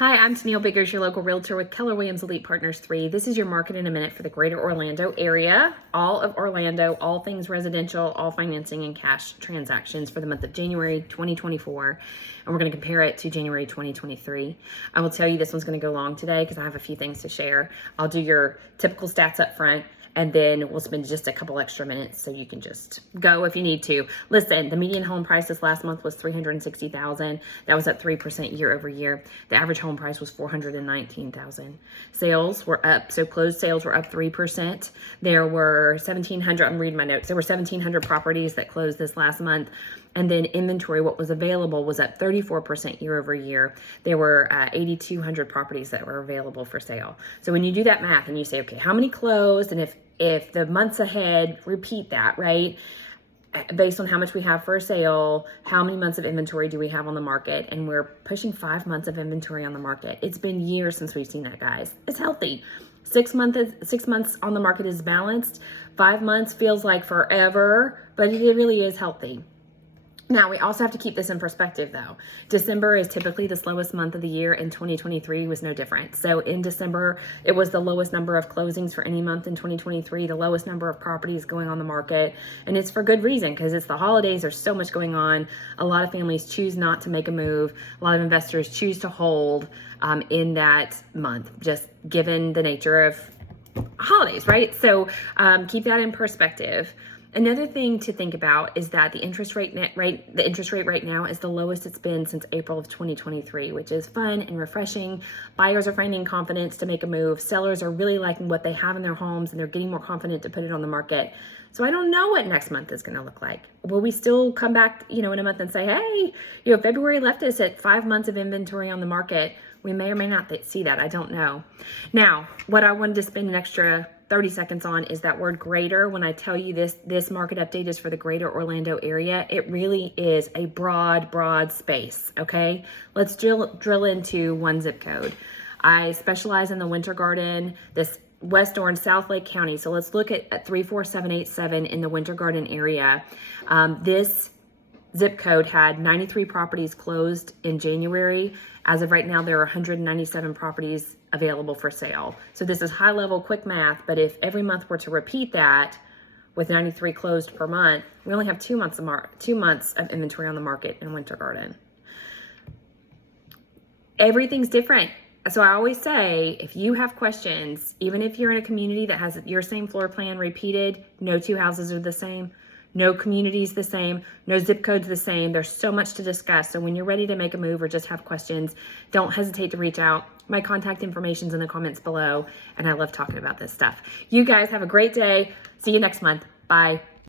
Hi, I'm Tennille Biggers, your local realtor with Keller Williams Elite Partners 3. This is your market in a minute for the greater Orlando area. All of Orlando, all things residential, all financing and cash transactions for the month of January 2024. And we're going to compare it to January 2023. I will tell you this one's going to go long today because I have a few things to share. I'll do your typical stats up front, and then we'll spend just a couple extra minutes so you can just go if you need to. Listen, the median home price this last month was $360,000. That was up 3% year over year. The average home price was $419,000. Sales were up, so closed sales were up 3%. There were 1,700, I'm reading my notes, there were 1,700 properties that closed this last month. And then inventory, what was available, was up 34% year over year. There were 8,200 properties that were available for sale. So when you do that math and you say, okay, how many closed? And if the months ahead repeat that, right? Based on how much we have for sale, how many months of inventory do we have on the market? And we're pushing 5 months of inventory on the market. It's been years since we've seen that, guys. It's healthy. 6 months on the market is balanced. 5 months feels like forever, but it really is healthy. Now, we also have to keep this in perspective, though. December is typically the slowest month of the year, and 2023 was no different. So in December, it was the lowest number of closings for any month in 2023, the lowest number of properties going on the market. And it's for good reason, because it's the holidays. There's so much going on. A lot of families choose not to make a move. A lot of investors choose to hold in that month, just given the nature of holidays, right? So keep that in perspective. Another thing to think about is that the interest rate right now is the lowest it's been since April of 2023, which is fun and refreshing. Buyers are finding confidence to make a move. Sellers are really liking what they have in their homes, and they're getting more confident to put it on the market. So I don't know what next month is going to look like. Will we still come back, in a month and say, hey, February left us at 5 months of inventory on the market? We may or may not see that. I don't know. Now, what I wanted to spend an extra 30 seconds on is that word greater. When I tell you this market update is for the greater Orlando area, it really is a broad space, okay? Let's drill into one zip code. I specialize in the Winter Garden, this West Orange, South Lake County. So let's look at 34787 in the Winter Garden area. This zip code had 93 properties closed in January. As of right now, there are 197 properties available for sale. So this is high level, quick math, but if every month were to repeat that with 93 closed per month, we only have 2 months of inventory on the market in Winter Garden. Everything's different. So I always say, if you have questions, even if you're in a community that has your same floor plan repeated, no two houses are the same, no community's the same, no zip code's the same. There's so much to discuss. So when you're ready to make a move or just have questions, don't hesitate to reach out. My contact information's in the comments below, and I love talking about this stuff. You guys have a great day. See you next month. Bye.